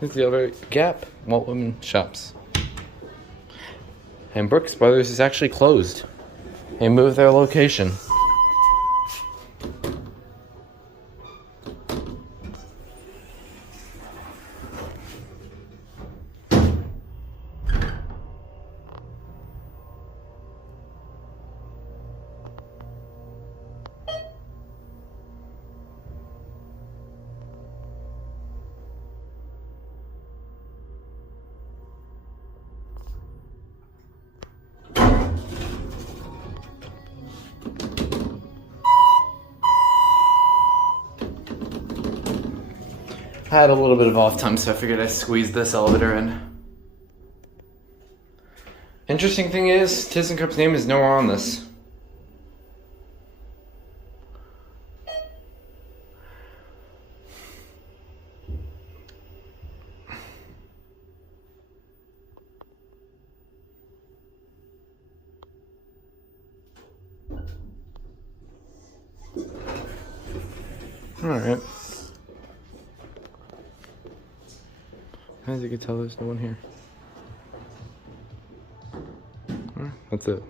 Here's the other Gap, Walt Whitman shops. And Brooks Brothers is actually closed. They moved their location. I had a little bit of off time, so I figured I'd squeeze this elevator in. Interesting thing is, Thyssenkrupp's name is nowhere on this. Alright. As you can tell, there's no one here. Alright, that's it.